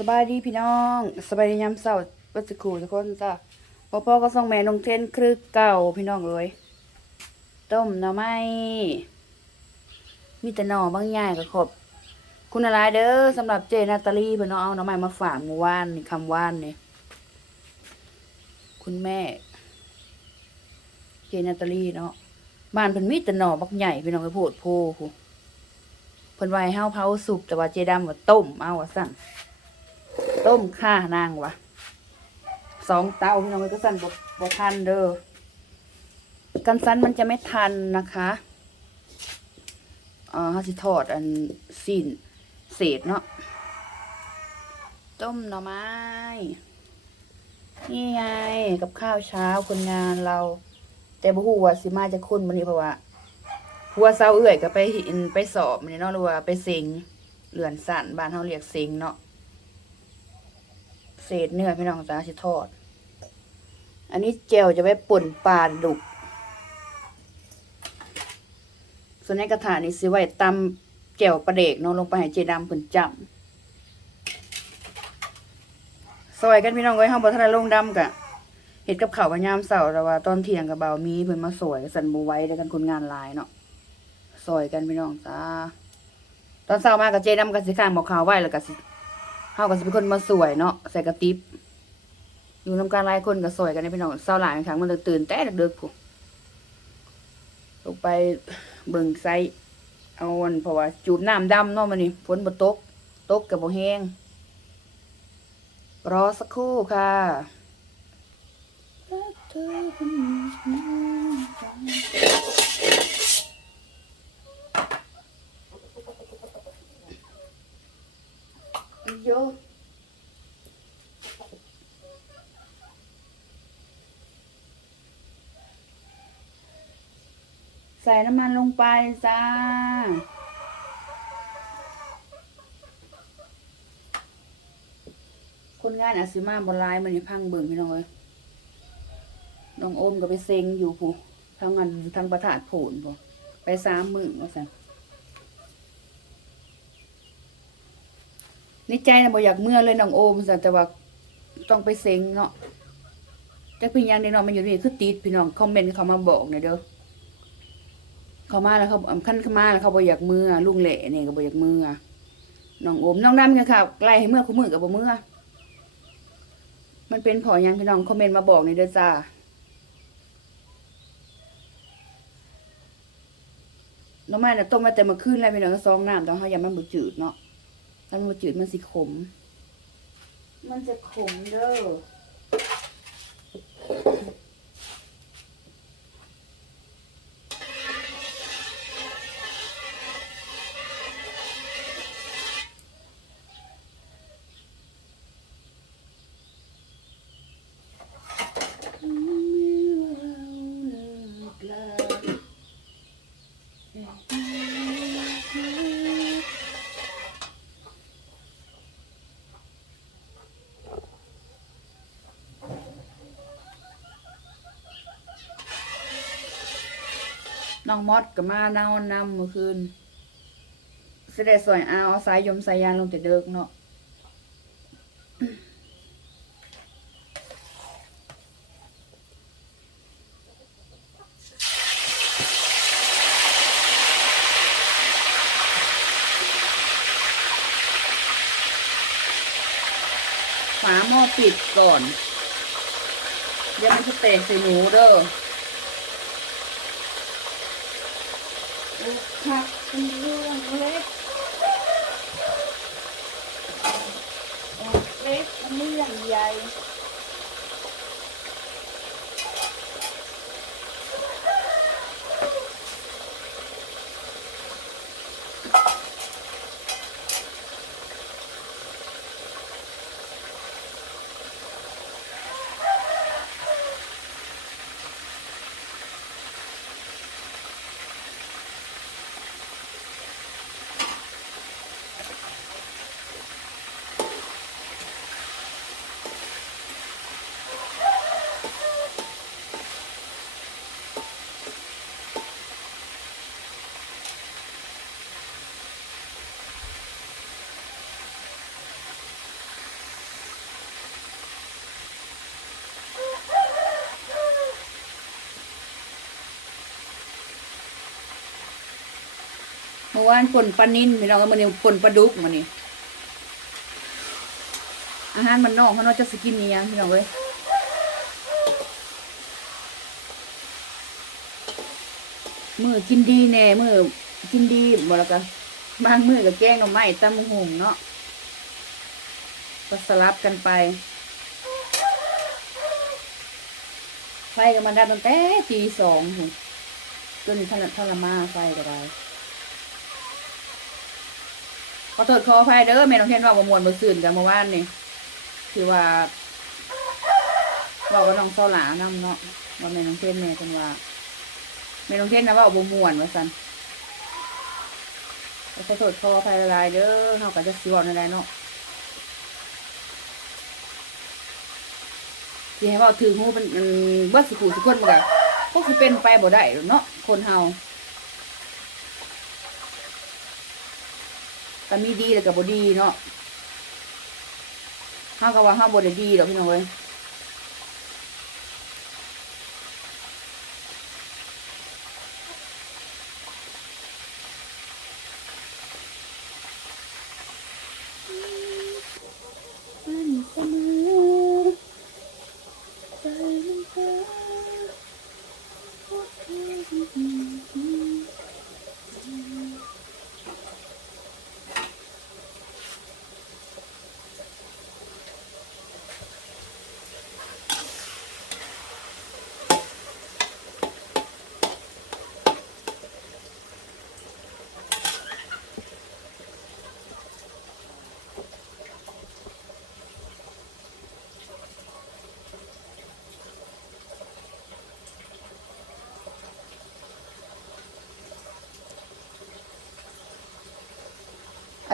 สบายดีพี่น้องสบายดียามเช้าวัสกูทุกคนจ้ะพ่อพ่อก็ส่งแม่ลงเทนครึกเก่าพี่น้องเอ้ยต้มหน่อไม้มีแต่หน่อบางอย่างก็ครบคุณอะไรเด้อสำหรับเจนาตาลีเพิ่นเอาเอาหน่อไม้มาฝากเมื่อวานนี่คำว่านนี่คุณแม่ เจนาตาลีเนาะบ้านเพิ่นมีแต่หน่อบักใหญ่พี่น้องไปโพดโพหูเพิ่นไว้ห้เฮาเผาสุกแต่ว่าเจดำว่าต้มเอาว่าสั่น ต้มข่านางวะสองเตาพี่น้องก็สั่นบบทันเด้อกันสั้นมันจะไม่ทันนะคะอ่าเขาสิทอดอันสิ้นเศษเนาะต้มหน่อไม้ นี่ไงกับข้าวเช้าคนงานเรา แต่บ่ฮู้ว่าสิมาจะคุ้นมันนี้เพราะว่าหัวเซาเอื่อยก็ไปห็นไปสอบมันนี่เนาะหรือว่าไปเซ็งเหลือนสั่นบ้านเฮาเรียกเซ็งเนาะ เศษเนื้อพี่น้องจ้าสิทอด อันนี้เจลจะไว้ป่นปลาดุก ส่วนในกระถานี่สิไว้ตำแจ่วปลาเด็กเนาะลงไปให้เจดำเพิ่นจำซอยกันพี่น้องเอ้ยเฮาบ่ทันได้ลงดำกะเฮ็ดกับข้าวกับยามเช้าแต่ว่าตอนเที่ยงกับเบามีเพิ่นมาสวยสันบ่ไว้แล้วกันคนงานลายเนาะซอยกันพี่น้องจ้าตอนเช้ามากับเจดำก็สิข้างบอกข้าวไว้แล้วก็สิ เฮาก็สิเป็นคนมาสวยเนาะใส่กระติบอยู่นำการหลายคนก็สวยกันในพี่น้องเศร้าหลายครั้งมันตื่นแต่เด็กๆผู้ลงไปเบิ่งไซเอาวันเพราะว่าจูบน้ำดำเนาะมันนี่ฝนบ่ตก ตกกับบ่แห้ง รอสักครู่ค่ะรักเธอเป็น ฉันโยใส่น้ำมันลงไปจ้า คนงานอาจสิมาบนลายมันนี่พังเบิ่งพี่น้องเอ้ยน้องโอมก็ไปเซ็งอยู่ผู้ทางงานทางประถาดโผนผู้ไปสามมือว่าสั่น ในใจนะบ่อยากเมื่อเลยน้องโอมสั่นแต่ว่าต้องไปเซ็งเนาะจักพี่ยังในเนาะมันอยู่นี่คือติดพี่น้องคอมเมนต์เขามาบอกหน่ยเด้อเขามาแล้วเขาขั้นเขามาแล้วเขาบ่อยากเมื่อลุงเหล่เนี่ยก็บ่อยากเมื่อน้องโอมน้องดำเนี่ยค่ะไล่ให้เมื่อคู่มือกับบ่เมื่อมันเป็นพอยังพี่น้องคอมเมนต์มาบอกในเด้อจ้าน้องไม้น่ะต้มมาแต่มื่อคืนแล้วพี่น้องก็ซองน้ำตอนเขายังมันบ่จืดเนาะ มันมาจืดมันสิขม มันจะขมเด้อ น้องมอดกับมาเน่านำเมื่อคืนเสด็จสวยเอาสายยมสายยานลงแต่เดิกเนาะฝาหม้อปิดก่อนเดี๋ยวมันจะแตกใส่หนูเด้อ ลูกคักเป็นเรื่องเล็กเล็กเป็นเรื่องใหญ่ เมื่อวานปนปลานิ่นพี่น้องก็มันนี่ป่นปลาดุกมันนี่อาหารมันนอกเขาเนาะจะสกินนี่ยังพี่น้องเว้ยมือกินดีแน่มือกินดีบ่แล้วก็บางมือก็แกงหน่อไม้ตำหงเนาะก็สลับกันไปไฟก็มันดับตั้งแต่ตีสองจนทะทรมาไฟก็ได้ ขอโทษขออภัยเด้อแม่น้องเทนว่าบ่มวนบ่ซื่นกันเมื่อวานนี่คือว่าบอกกับน้องเซาหลานำเนาะว่าแม่น้องเทนแม่เพิ่นว่าแม่น้องเทนนะว่าบ่มวนว่าซั่นขอโทษขออภัยหลายเด้อเฮาก็จะสิเว้าในใดเนาะสิให้เว้าถึงฮู้เป็นเบิดสิกูสิคนบ่ได้ก็สิเป็นไปบ่ได้เนาะคนเฮา ก็มีดีแล้วก็บ่ดีเนาะเฮาก็ว่าเฮาบ่ได้ดีดอกพี่น้องเอ้ย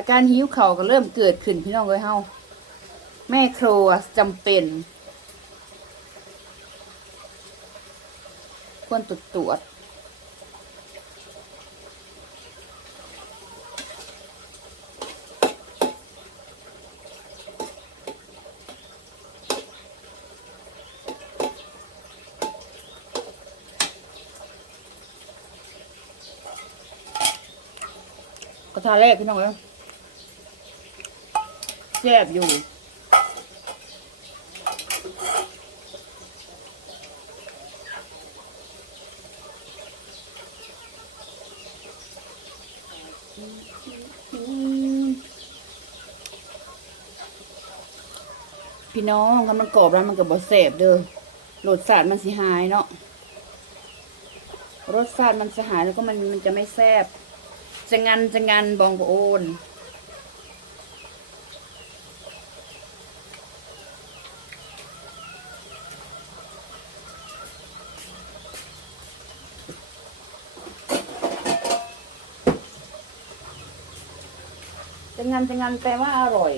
อาการหิวเข่าวก็เริ่มเกิดขึ้นพี่น้องเลยเฮาแม่ครัวจำเป็น ควรตรวจตรวจกระทะแรกพี่น้องเลย แซ่บอยู่พี่น้องถ้ามันกรอบแล้วมันก็บ่แสบเด้อรสชาติมันสิหายเนาะรสชาติมันสิหายแล้วก็มันมันจะไม่แซ่บจะงันจะงันบองโอน จะงันจะงันแต่ว่าอร่อย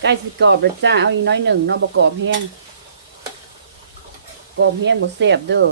ใกล้สิกรอบแล้วจ้า เอาอีกน้อยหนึ่งเนาะประกอบแห้งกรอบแห้ยงบ่แซ่บเด้อ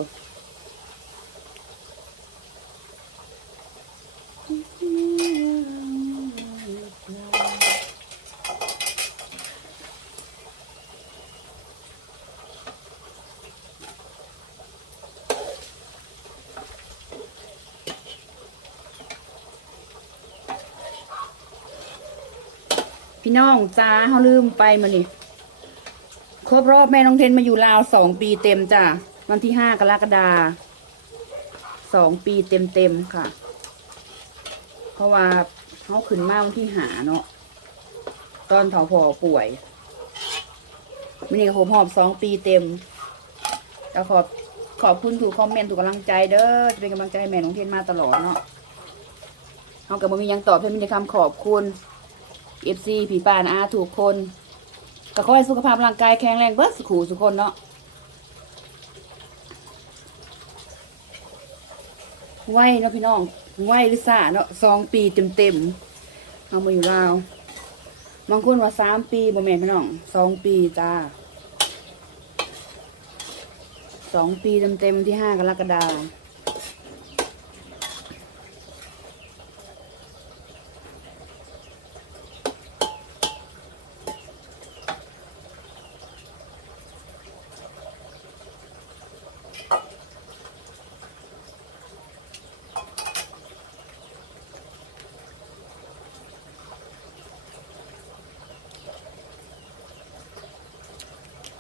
พี่น้องจ้าเขาลืมไปมานี่ครบรอบแม่น้องเทนมาอยู่ลาวสองปีเต็มจ้าวันที่ห้ากรกฎาสองปีเต็มเต็มๆค่ะ เพราะว่าเขาขึ้นมาวันที่หาเนาะตอนเถาพอป่วยมินี่ก็ผมหอบสองปีเต็มแล้วขอบขอบคุณถูกคอมเมนต์ถูกกำลังใจเด้อจะเป็นกำลังใจให้แม่น้องเทนมาตลอดเนาะเขากับมมียังตอบเพื่อนมีแต่คำขอบคุณ เอฟซีผีป่านอาถูกคนก็ขอให้สุขภาพร่างกายแข็งแรงเบิดสุขูสุขคนเนาะไหวเนาะพี่น้องไหวหรือซ่าเนาะสองปีเต็มเต็มๆเอามาอยู่ลาวบางคนว่าสามปีบ่แม่นพี่น้องสองปีจ้าสองปีเต็มๆที่ห้ากรกฎาคม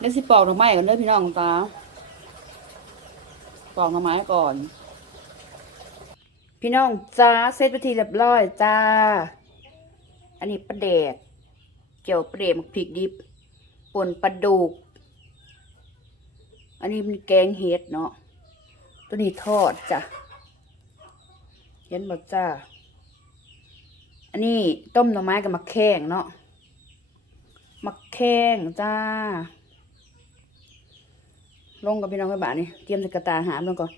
เดี๋ยวสิปอกดอไม้กันเด้อพี่น้องตา ปอกหน่อไม้ก่อน พี่น้องจ้าเซตไปทีเรียบร้อยจ้า อันนี้ปลาแดกเกี่ยวปลาแดกหมักพริกดิบป่นปลาดุก อันนี้มันแกงเห็ดเนาะ ตัวนี้ทอดจ้ะ เห็นหมดจ้า อันนี้ต้มหน่อไม้กับมะแข้งเนาะมะแข้งจ้า ลงกับพี่น้องไปบ้านนี่เตรียมสกระตาหามลงก่อน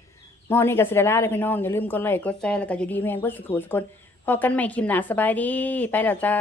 หม้อนี่กับเซเดล่าเลยพี่น้องอย่าลืมกดไลค์กดแชร์แล้วก็อยู่ดีแม่งกดสุขุสุคนพอกันใหม่คลิปหนาสบายดี ไปแล้วจ้า